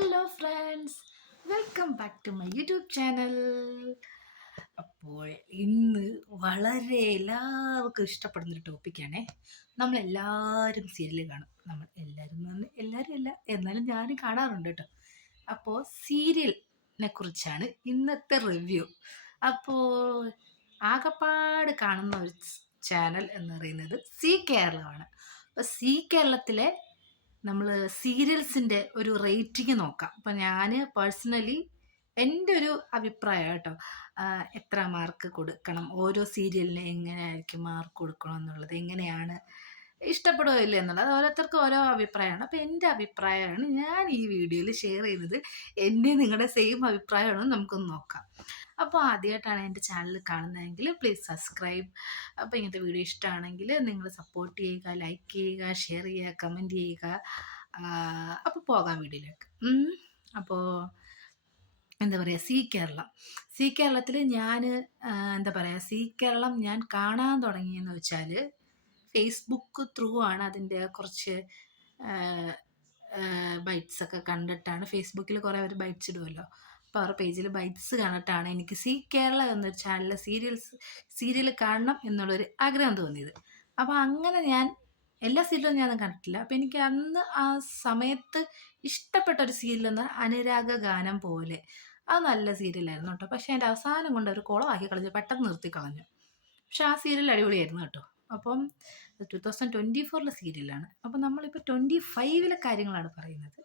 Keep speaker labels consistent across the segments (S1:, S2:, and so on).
S1: Hello friends welcome back to my YouTube channel അപ്പോൾ ഇന്ന് വളരെ എല്ലാവർക്കും ഇഷ്ടപ്പെടുന്ന ഒരു ടോപ്പിക്കാണേ നമ്മളെല്ലാവരും സീരിയൽ കാണും. നമ്മൾ എല്ലാവരും എന്ന് എല്ലാവരും അല്ല എന്നാലും ഞാനും കാണാറുണ്ട് കേട്ടോ. അപ്പോൾ സീരിയലിനെ കുറിച്ചാണ് ഇന്നത്തെ റിവ്യൂ അപ്പോൾ ആകപ്പാട് കാണുന്ന ഒരു ചാനൽ എന്ന് പറയുന്നത് സി കേരളമാണ്. അപ്പോൾ സി കേരളത്തിലെ നമ്മൾ സീരിയൽസിന്റെ ഒരു റേറ്റിംഗ് നോക്കാം. അപ്പം ഞാൻ പേഴ്സണലി എന്റെ ഒരു അഭിപ്രായം കേട്ടോ. എത്ര മാർക്ക് കൊടുക്കണം? ഓരോ സീരിയലിന് എങ്ങനെയായിരിക്കും മാർക്ക് കൊടുക്കണം എന്നുള്ളത്? എങ്ങനെയാണ്? ഇഷ്ടപ്പെടുകയോ ഇല്ല എന്നുള്ളത്? ഓരോരുത്തർക്കും ഓരോ അഭിപ്രായമാണ്. അപ്പോൾ എന്റെ അഭിപ്രായമാണ് ഞാൻ ഈ വീഡിയോയിൽ ഷെയർ ചെയ്യുന്നത്. എന്റെ നിങ്ങളുടെ സെയിം അഭിപ്രായമാണെന്ന് നമുക്കൊന്ന് നോക്കാം. അപ്പോൾ ആദ്യമായിട്ടാണ് എന്റെ ചാനൽ കാണുന്നതെങ്കിൽ പ്ലീസ് സബ്സ്ക്രൈബ് അപ്പോൾ ഇങ്ങനത്തെ വീഡിയോ ഇഷ്ടമാണെങ്കിൽ നിങ്ങൾ സപ്പോർട്ട് ചെയ്യുക ലൈക്ക് ചെയ്യുക ഷെയർ ചെയ്യുക കമന്റ് ചെയ്യുക. അപ്പോൾ പോകാം വീഡിയോയിലേക്ക് അപ്പോൾ എന്താ പറയുക സി കേരളം. സി കേരളത്തിൽ ഞാൻ എന്താ പറയുക സി കേരളം ഞാൻ കാണാൻ തുടങ്ങിയെന്ന് വെച്ചാൽ ഫേസ്ബുക്ക് ത്രൂ ആണ് അതിന്റെ കുറച്ച് ബൈറ്റ്സ് ഒക്കെ കണ്ടിട്ടാണ് ഫേസ്ബുക്കിൽ കുറേ അവർ ബൈറ്റ്സ് ഇടുമല്ലോ അപ്പോൾ അവരുടെ പേജിൽ ബൈറ്റ്സ് കണ്ടിട്ടാണ് എനിക്ക് സി കേരള എന്നൊരു ചാനലിൽ സീരിയൽസ് സീരിയൽ കാണണം എന്നുള്ളൊരു ആഗ്രഹം തോന്നിയത്. അപ്പോൾ അങ്ങനെ ഞാൻ എല്ലാ സീരിയലും ഞാൻ കണ്ടിട്ടില്ല. അപ്പോൾ എനിക്ക് അന്ന് ആ സമയത്ത് ഇഷ്ടപ്പെട്ട ഒരു സീരിയൽ എന്ന് അനുരാഗ ഗാനം പോലെ. അത് നല്ല സീരിയലായിരുന്നു കേട്ടോ. പക്ഷേ എന്റെ അവസാനം കൊണ്ട് ഒരു കുളമാക്കി കളഞ്ഞു പെട്ടെന്ന് നിർത്തി കളഞ്ഞു. പക്ഷെ ആ സീരിയൽ അടിപൊളിയായിരുന്നു കേട്ടോ. അപ്പം ടു തൗസൻഡ് ട്വന്റി ഫോറിലെ സീരിയലാണ് അപ്പം നമ്മളിപ്പോൾ ട്വന്റി ഫൈവിലെ കാര്യങ്ങളാണ് പറയുന്നത്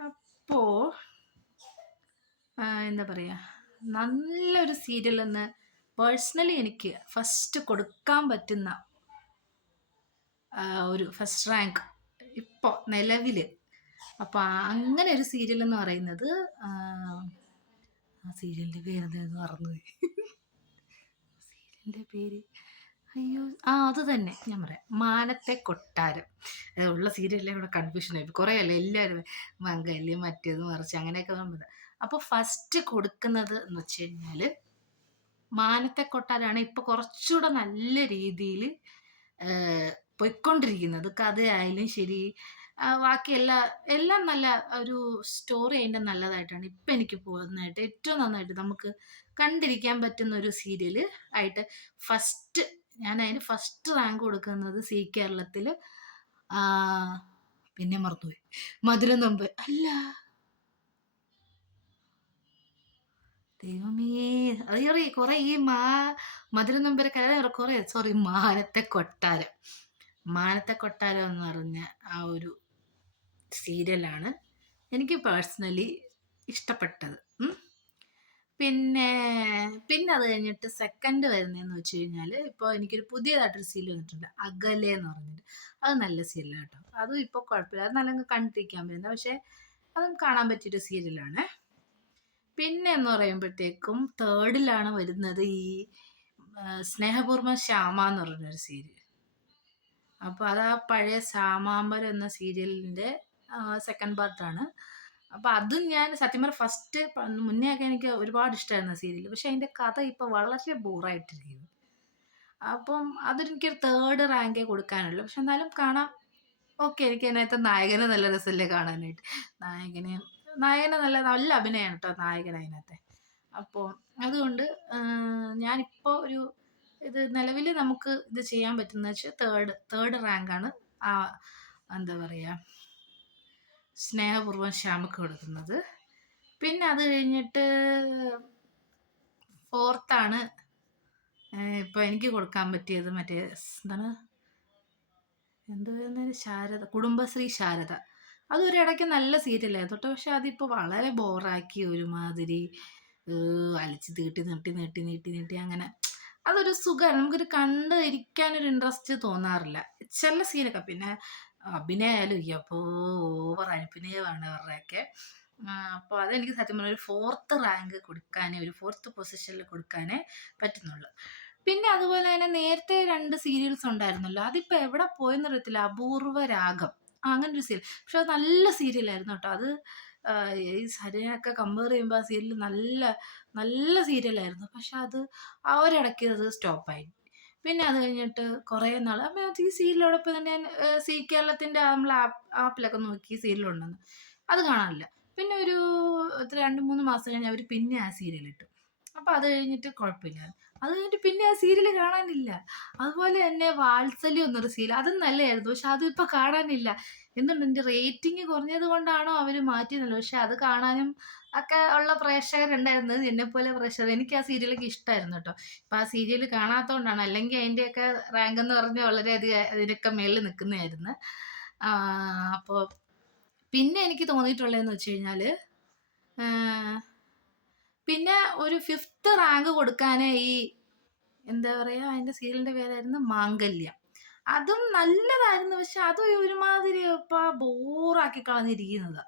S1: അപ്പോൾ എന്താ പറയുക നല്ലൊരു സീരിയൽ എന്ന് പേഴ്സണലി എനിക്ക് ഫസ്റ്റ് കൊടുക്കാൻ പറ്റുന്ന ഒരു ഫസ്റ്റ് റാങ്ക് ഇപ്പോൾ നിലവിൽ അപ്പോൾ അങ്ങനെ ഒരു സീരിയൽ എന്ന് പറയുന്നത് ആ, സീരിയലിന്റെ പേര് എന്തായിരുന്നു പറഞ്ഞു സീരിയലിന്റെ പേര് അയ്യോ. ആ അത് തന്നെ. ഞാൻ പറയാം. മാനത്തെ കൊട്ടാരം. ഉള്ള സീരിയലിലെ ഇവിടെ കൺഫ്യൂഷൻ ആയി. കുറേ അല്ലേ എല്ലാവരും മംഗല്യം മറ്റേത് മറിച്ച് അങ്ങനെയൊക്കെ വന്നത്. അപ്പോൾ ഫസ്റ്റ് കൊടുക്കുന്നത് എന്ന് വെച്ച് കഴിഞ്ഞാൽ മാനത്തെ കൊട്ടാരാണ് ഇപ്പോൾ കുറച്ചുകൂടെ നല്ല രീതിയിൽ പൊയ്ക്കൊണ്ടിരിക്കുന്നത്. കഥയായാലും ശരി ബാക്കി എല്ലാ എല്ലാം നല്ല ഒരു സ്റ്റോറി അതിന്റെ നല്ലതായിട്ടാണ് ഇപ്പം എനിക്ക് പോകുന്നതായിട്ട് ഏറ്റവും നന്നായിട്ട് നമുക്ക് കണ്ടിരിക്കാൻ പറ്റുന്ന ഒരു സീരിയൽ ആയിട്ട് ഫസ്റ്റ് ഞാൻ അതിന് ഫസ്റ്റ് റാങ്ക് കൊടുക്കുന്നത് സി കേരളത്തിൽ പിന്നെ മറന്നുപോയി. മധുരം നൊമ്പ്. അല്ല. ദൈവമേ. അതറിയ കുറെ ഈ മാ മധുരം നൊമ്പര കഥ കുറെ സോറി മാനത്തെ കൊട്ടാരം. മാനത്തെ കൊട്ടാരം എന്ന് പറഞ്ഞ ആ ഒരു സീരിയലാണ് എനിക്ക് പേഴ്സണലി ഇഷ്ടപ്പെട്ടത്. പിന്നെ പിന്നെ അത് കഴിഞ്ഞിട്ട് സെക്കൻഡ് വരുന്നതെന്ന് വെച്ച് കഴിഞ്ഞാൽ ഇപ്പോൾ എനിക്കൊരു പുതിയതായിട്ടൊരു സീരിയൽ വന്നിട്ടുണ്ട്. അകലെ എന്ന് പറഞ്ഞിട്ട്. അത് നല്ല സീരിയലാണ് കേട്ടോ. അതും ഇപ്പോൾ കുഴപ്പമില്ല. അത് നല്ല കണ്ടിരിക്കാൻ പറ്റുന്ന പക്ഷേ അതും കാണാൻ പറ്റിയൊരു സീരിയലാണ് പിന്നെ എന്ന് പറയുമ്പോഴത്തേക്കും തേർഡിലാണ് വരുന്നത് ഈ സ്നേഹപൂർവം ശ്യാമ എന്ന് പറഞ്ഞൊരു സീരിയൽ അപ്പോൾ അത് ആ പഴയ ശ്യാമാമ്പരം എന്ന സീരിയലിന്റെ സെക്കൻഡ് പാർട്ടാണ് അപ്പോൾ അതും ഞാൻ സത്യം പറഞ്ഞ ഫസ്റ്റ് മുന്നേ ഒക്കെ എനിക്ക് ഒരുപാട് ഇഷ്ടമായിരുന്നു സീരിയൽ പക്ഷെ അതിന്റെ കഥ ഇപ്പോൾ വളരെ ബോറായിട്ടിരിക്കുന്നു അപ്പം അതെനിക്കൊരു തേർഡ് റാങ്കേ കൊടുക്കാനുള്ളൂ. പക്ഷെ എന്നാലും കാണാം. ഓക്കെ എനിക്ക് അതിനകത്ത് നായകനെ നല്ല രസമല്ലേ കാണാനായിട്ട്. നായകനെ നായകനെ നല്ല നല്ല അഭിനയമാണ് കേട്ടോ നായകൻ അതിനകത്തെ. അപ്പോൾ അതുകൊണ്ട് ഞാനിപ്പോൾ ഒരു ഇത് നിലവിൽ നമുക്ക് ഇത് ചെയ്യാൻ പറ്റുന്ന വെച്ചാൽ തേർഡ് തേർഡ് റാങ്കാണ് ആ എന്താ പറയുക സ്നേഹപൂർവം ശ്യാമക്ക് കൊടുക്കുന്നത്. പിന്നെ അത് കഴിഞ്ഞിട്ട് ഫോർത്താണ് ഇപ്പോൾ എനിക്ക് കൊടുക്കാൻ പറ്റിയത് മറ്റേ എന്താണ്? എന്തുവായിരുന്നു ശാരദ കുടുംബശ്രീ ശാരദ. അതൊരു ഇടയ്ക്ക് നല്ല സീരിയലായിരുന്നു കേട്ടോ. പക്ഷെ അതിപ്പോൾ വളരെ ബോറാക്കി ഒരുമാതിരി അലിച്ച് തീട്ടി നീട്ടി നീട്ടി നീട്ടി നീട്ടി അങ്ങനെ. അതൊരു സുഖമാണ് നമുക്കൊരു കണ്ട് ഇരിക്കാനൊരു ഇൻട്രസ്റ്റ് തോന്നാറില്ല. ചില സീനൊക്കെ പിന്നെ അഭിനയായാലും അയ്യപ്പോ ഓവർ അഭിനയമാണ് അവരുടെയൊക്കെ അപ്പോൾ അതെനിക്ക് സത്യം പറഞ്ഞാൽ ഒരു ഫോർത്ത് റാങ്ക് കൊടുക്കാനേ ഒരു ഫോർത്ത് പൊസിഷനിൽ കൊടുക്കാനേ പറ്റുന്നുള്ളൂ. പിന്നെ അതുപോലെ തന്നെ നേരത്തെ രണ്ട് സീരിയൽസ് ഉണ്ടായിരുന്നല്ലോ. അതിപ്പോൾ എവിടെ പോയെന്ന് അറിയത്തില്ല. അപൂർവ രാഗം. അങ്ങനെ ഒരു സീരിയൽ പക്ഷെ അത് നല്ല സീരിയലായിരുന്നു കേട്ടോ. അത് ഈ സരയൊക്കെ കമ്പയർ ചെയ്യുമ്പോൾ ആ സീരിയൽ നല്ല നല്ല സീരിയലായിരുന്നു പക്ഷെ അത് ആ ഒരിടയ്ക്ക് അത് സ്റ്റോപ്പായി പിന്നെ അത് കഴിഞ്ഞിട്ട് കുറേ നാൾ അപ്പം ഈ സീരിയലോടൊപ്പം തന്നെ ഞാൻ സി കേരളത്തിന്റെ നമ്മൾ ആപ്പ് ആപ്പിലൊക്കെ നോക്കി സീരിയലുണ്ടെന്ന്. അത് കാണാനില്ല. പിന്നെ ഒരു രണ്ട് മൂന്ന് മാസം കഴിഞ്ഞ് അവർ പിന്നെ ആ സീരിയൽ ഇട്ടു അപ്പോൾ അത് കഴിഞ്ഞിട്ട് കുഴപ്പമില്ല അത് കഴിഞ്ഞിട്ട് പിന്നെ ആ സീരിയൽ കാണാനില്ല. അതുപോലെ തന്നെ വാത്സല്യം എന്നൊരു സീരിയൽ അതും നല്ലതായിരുന്നു. പക്ഷെ അതും ഇപ്പോൾ കാണാനില്ല. എന്തുണ്ട് എന്റെ റേറ്റിംഗ് കുറഞ്ഞത് കൊണ്ടാണോ അവർ മാറ്റിയെന്നല്ലോ. പക്ഷെ അത് കാണാനും ഒക്കെ ഉള്ള പ്രേക്ഷകരുണ്ടായിരുന്നത് എന്നെപ്പോലെ പ്രേക്ഷകർ. എനിക്ക് ആ സീരിയലൊക്കെ ഇഷ്ടമായിരുന്നു കേട്ടോ. ഇപ്പം ആ സീരിയൽ കാണാത്തതുകൊണ്ടാണ് അല്ലെങ്കിൽ അതിന്റെയൊക്കെ റാങ്ക് എന്ന് പറഞ്ഞാൽ വളരെയധികം അതിനൊക്കെ മേളിൽ നിൽക്കുന്നതായിരുന്നു. അപ്പോൾ പിന്നെ എനിക്ക് തോന്നിയിട്ടുള്ളതെന്ന് വെച്ച് കഴിഞ്ഞാൽ പിന്നെ ഒരു ഫിഫ്ത്ത് റാങ്ക് കൊടുക്കാൻ ഈ എന്താ പറയുക അതിന്റെ സീരിയലിന്റെ പേരായിരുന്നു മാംഗല്യം. അതും നല്ലതായിരുന്നു പക്ഷെ അതും ഒരുമാതിരി ഇപ്പം ബോറാക്കി കളഞ്ഞിരിക്കുന്നത്.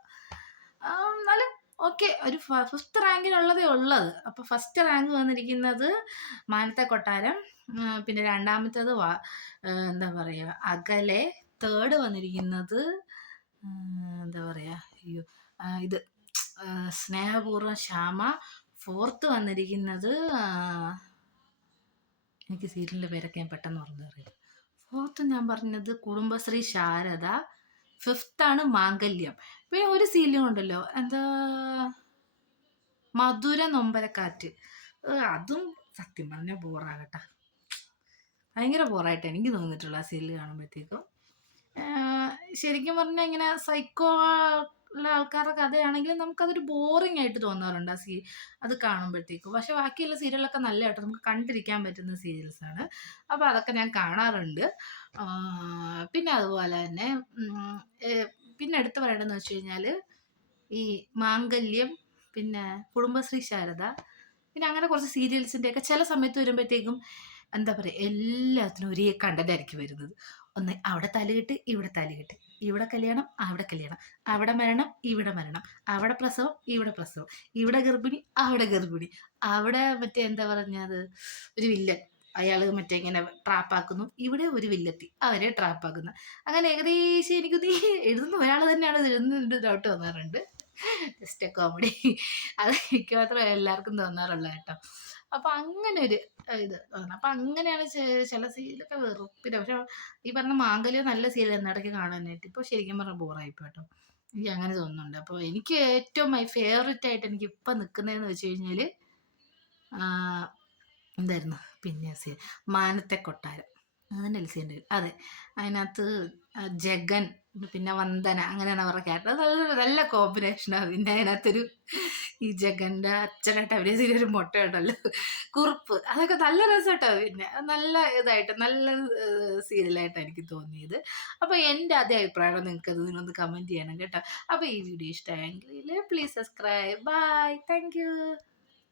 S1: എന്നാലും ഓക്കെ ഒരു ഫിഫ്ത്ത് റാങ്കിലുള്ളതേ ഉള്ളത്. അപ്പോൾ ഫസ്റ്റ് റാങ്ക് വന്നിരിക്കുന്നത് മാനത്തെ കൊട്ടാരം പിന്നെ രണ്ടാമത്തേത് എന്താ പറയുക അകലെ. തേർഡ് വന്നിരിക്കുന്നത് എന്താ പറയുക അയ്യോ ഇത് സ്നേഹപൂർവം ശ്യാമ ഫോർത്ത് വന്നിരിക്കുന്നത് എനിക്ക് സീരിയലിന്റെ പേരൊക്കെ ഞാൻ പെട്ടെന്ന് അറിയില്ല ഫോർത്ത് ഞാൻ പറഞ്ഞത് കുടുംബശ്രീ ശാരദ ഫിഫ്ത്ത് ആണ് മാംഗല്യം. പിന്നെ ഒരു സീരിയലും ഉണ്ടല്ലോ എന്താ മധുര നൊമ്പരക്കാറ്റ്. അതും സത്യം പറഞ്ഞാൽ ബോറാകട്ടെ. ഭയങ്കര ബോറായിട്ട് എനിക്ക് തോന്നിയിട്ടുള്ള ആ സീരിയൽ കാണുമ്പോഴത്തേക്കും. ശരിക്കും പറഞ്ഞാൽ ഇങ്ങനെ സൈക്കോ ഉള്ള ആൾക്കാരുടെ കഥയാണെങ്കിലും നമുക്കതൊരു ബോറിങ് ആയിട്ട് തോന്നാറുണ്ട് ആ സീ അത് കാണുമ്പോഴത്തേക്കും. പക്ഷെ ബാക്കിയുള്ള സീരിയലൊക്കെ നല്ല നല്ലതായിട്ട് നമുക്ക് കണ്ടിരിക്കാൻ പറ്റുന്ന സീരിയൽസാണ് അപ്പോൾ അതൊക്കെ ഞാൻ കാണാറുണ്ട്. പിന്നെ അതുപോലെ തന്നെ പിന്നെ എടുത്തു പറയേണ്ടതെന്ന് വെച്ച് കഴിഞ്ഞാൽ ഈ മാംഗല്യം പിന്നെ കുടുംബശ്രീ ശാരദ പിന്നെ അങ്ങനെ കുറച്ച് സീരിയൽസിന്റെയൊക്കെ ചില സമയത്ത് വരുമ്പോഴത്തേക്കും എന്താ പറയുക എല്ലാത്തിനും ഒരേ കണ്ടന്റായിരിക്കും വരുന്നത്. ഒന്ന് അവിടെ തലകെട്ട് ഇവിടെ തലകെട്ട് ഇവിടെ കല്യാണം അവിടെ കല്യാണം. അവിടെ മരണം ഇവിടെ മരണം. അവിടെ പ്രസവം ഇവിടെ പ്രസവം. ഇവിടെ ഗർഭിണി അവിടെ ഗർഭിണി. അവിടെ മറ്റേ എന്താ പറഞ്ഞത് ഒരു വില്ലൻ. അയാൾ മറ്റേ ഇങ്ങനെ ട്രാപ്പാക്കുന്നു ഇവിടെ ഒരു വില്ലത്തി. അവരെ ട്രാപ്പാക്കുന്നു അങ്ങനെ ഏകദേശം എനിക്ക് എഴുതുന്ന ഒരാൾ തന്നെയാണ് എഴുതുന്നുണ്ട് ഡൗട്ട് തോന്നാറുണ്ട് ജസ്റ്റ് കോമഡി അത് എനിക്ക് മാത്രമേ എല്ലാവർക്കും തോന്നാറുള്ളൂ കേട്ടോ. അപ്പം അങ്ങനെ ഒരു ഇത് തോന്നുന്നു അപ്പം അങ്ങനെയാണ് ചില സീലൊക്കെ വെറുപ്പില്ല പക്ഷെ ഈ പറഞ്ഞ മാംഗല്യം നല്ല സീരിയൽ ഇടയ്ക്ക് കാണാനായിട്ട്. ഇപ്പോൾ ശരിക്കും പറഞ്ഞാൽ ബോറായിപ്പോ കേട്ടോ. എനിക്ക് അങ്ങനെ തോന്നുന്നുണ്ട്. അപ്പോൾ എനിക്ക് ഏറ്റവും മൈ ഫേവററ്റ് ആയിട്ട് എനിക്ക് ഇപ്പം നിൽക്കുന്നതെന്ന് വെച്ച് കഴിഞ്ഞാൽ എന്തായിരുന്നു? പിന്നെ സീൻ മാനത്തെ കൊട്ടാരം. അതിന്റെ സീരിയൽ അതെ അതിനകത്ത് ജഗൻ പിന്നെ വന്ദന അങ്ങനെയാണ് അവരുടെ ക്യാരക്ടർ നല്ല നല്ല കോമ്പിനേഷനാണ് പിന്നെ അതിനകത്തൊരു ഈ ജഗന്റെ അച്ഛനായിട്ട് അഭിനയിച്ച ഒരു മുട്ട കേട്ടല്ലോ കുറുപ്പ് അതൊക്കെ നല്ല രസമായിട്ടോ പിന്നെ നല്ല ഇതായിട്ട് നല്ല സീരിയലായിട്ടാണ് എനിക്ക് തോന്നിയത്. അപ്പോൾ എന്റെ അതേ നിങ്ങൾക്ക് അത് നിങ്ങളൊന്ന് കമന്റ് ചെയ്യണം കേട്ടോ. അപ്പോൾ ഈ വീഡിയോ ഇഷ്ടമായെങ്കിൽ പ്ലീസ് സബ്സ്ക്രൈബ് ബൈ താങ്ക്